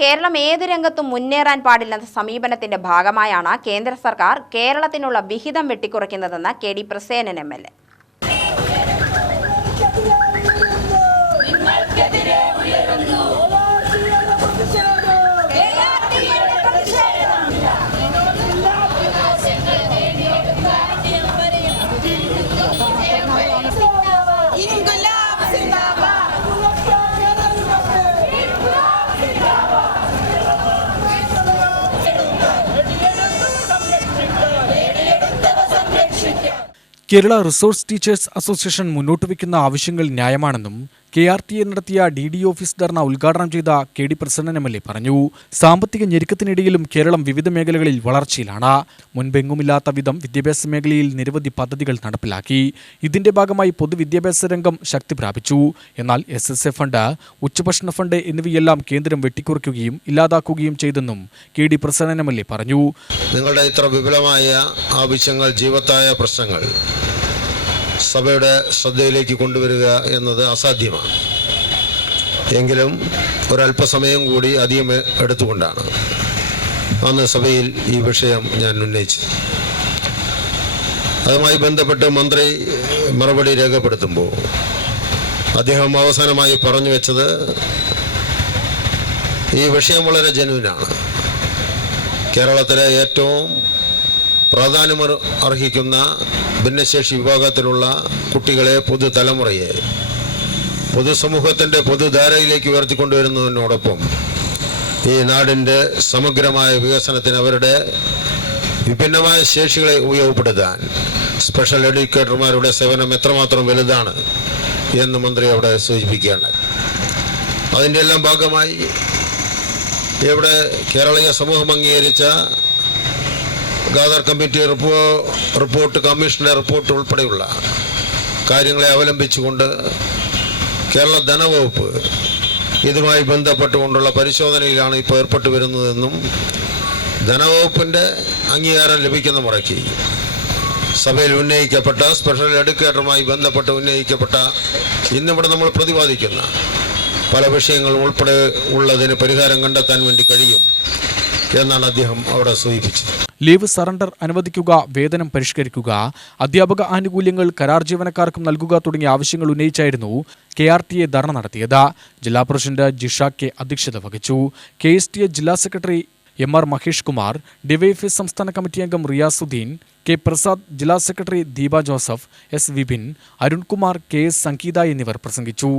കേരളം ഏത് രംഗത്തും മുന്നേറാൻ പാടില്ലെന്ന സമീപനത്തിന്റെ ഭാഗമായാണ് കേന്ദ്ര സർക്കാർ കേരളത്തിനുള്ള വിഹിതം വെട്ടിക്കുറയ്ക്കുന്നതെന്ന് K D. Prasenan MLA. Kerala resource teachers association മുന്നോട്ടുവെക്കുന്ന ആവശ്യങ്ങൾ ന്യായമാണെന്നും KRTA നടത്തിയ DD ഓഫീസ് ധർണ ഉദ്ഘാടനം ചെയ്ത കെ.ഡി. പ്രസേനൻ എം.എൽ.എ. പറഞ്ഞു. സാമ്പത്തിക ഞെരുക്കത്തിനിടയിലും കേരളം വിവിധ മേഖലകളിൽ വളർച്ചയിലാണ്. മുൻപെങ്ങുമില്ലാത്ത വിധം വിദ്യാഭ്യാസ മേഖലയിൽ നിരവധി പദ്ധതികൾ നടപ്പിലാക്കി. ഇതിന്റെ ഭാഗമായി പൊതുവിദ്യാഭ്യാസ രംഗം ശക്തി പ്രാപിച്ചു. എന്നാൽ SSA ഫണ്ട്, ഉച്ചഭക്ഷണ ഫണ്ട് എന്നിവയെല്ലാം കേന്ദ്രം വെട്ടിക്കുറയ്ക്കുകയും ഇല്ലാതാക്കുകയും ചെയ്തെന്നും കെ.ഡി. പ്രസേനൻ എം.എൽ.എ. പറഞ്ഞു. നിങ്ങളുടെ ഇത്ര വിപുലമായ ആവശ്യങ്ങൾ, ജീവത്തായ പ്രശ്നങ്ങൾ സഭയുടെ ശ്രദ്ധയിലേക്ക് കൊണ്ടുവരിക എന്നത് അസാധ്യമാണ്. എങ്കിലും ഒരല്പസമയം കൂടി അധികം എടുത്തുകൊണ്ടാണ് അന്ന് സഭയിൽ ഈ വിഷയം ഞാൻ ഉന്നയിച്ചത്. അതുമായി ബന്ധപ്പെട്ട് മന്ത്രി മറുപടി രേഖപ്പെടുത്തുമ്പോൾ അദ്ദേഹം അവസാനമായി പറഞ്ഞു വെച്ചത് ഈ വിഷയം വളരെ ജനുവിനാണ്. കേരളത്തിലെ ഏറ്റവും പ്രാധാന്യം അർഹിക്കുന്ന ഭിന്നശേഷി വിഭാഗത്തിലുള്ള കുട്ടികളെ, പുതുതലമുറയെ പൊതുസമൂഹത്തിൻ്റെ പൊതുധാരയിലേക്ക് ഉയർത്തിക്കൊണ്ടുവരുന്നതിനോടൊപ്പം ഈ നാടിൻ്റെ സമഗ്രമായ വികസനത്തിന് അവരുടെ വിഭിന്നമായ ശേഷികളെ ഉപയോഗപ്പെടുത്താൻ സ്പെഷ്യൽ എഡ്യൂക്കേറ്റർമാരുടെ സേവനം എത്രമാത്രം വലുതാണ് എന്ന് മന്ത്രി അവിടെ സൂചിപ്പിക്കുകയാണ്. അതിൻ്റെ എല്ലാം ഭാഗമായി ഇവിടെ കേരളീയ സമൂഹം അംഗീകരിച്ച ഗാദർ കമ്മിറ്റി റിപ്പോർട്ട്, കമ്മീഷന്റെ റിപ്പോർട്ട് ഉൾപ്പെടെയുള്ള കാര്യങ്ങളെ അവലംബിച്ചുകൊണ്ട് കേരള ധനവകുപ്പ് ഇതുമായി ബന്ധപ്പെട്ടുകൊണ്ടുള്ള പരിശോധനയിലാണ് ഇപ്പോൾ ഏർപ്പെട്ടു വരുന്നതെന്നും ധനവകുപ്പിൻ്റെ അംഗീകാരം ലഭിക്കുന്ന മുറയ്ക്ക് സഭയിൽ ഉന്നയിക്കപ്പെട്ട സ്പെഷ്യൽ എഡ്യൂക്കേറ്ററുമായി ബന്ധപ്പെട്ട് ഉന്നയിക്കപ്പെട്ട ഇന്നിവിടെ നമ്മൾ പ്രതിപാദിക്കുന്ന പല വിഷയങ്ങളും ഉൾപ്പെടെ ഉള്ളതിന് പരിഹാരം കണ്ടെത്താൻ വേണ്ടി കഴിയും എന്നാണ് അദ്ദേഹം അവിടെ സൂചിപ്പിച്ചത്. ലീവ് സറണ്ടർ അനുവദിക്കുക, വേതനം പരിഷ്കരിക്കുക, അധ്യാപക ആനുകൂല്യങ്ങൾ കരാർ ജീവനക്കാർക്കും നൽകുക തുടങ്ങിയ ആവശ്യങ്ങൾ ഉന്നയിച്ചായിരുന്നു KRTA ധർണ നടത്തിയത്. ജില്ലാ പ്രസിഡന്റ് ജിഷ കെ അധ്യക്ഷത വഹിച്ചു. KSTA ജില്ലാ secretary MR Mahesh Kumar, DYFI സംസ്ഥാന കമ്മിറ്റി അംഗം റിയാസുദ്ദീൻ, K പ്രസാദ്, ജില്ലാ secretary Deepa Joseph, S Vipin, Arunkumar, KS സംഗീത എന്നിവർ പ്രസംഗിച്ചു.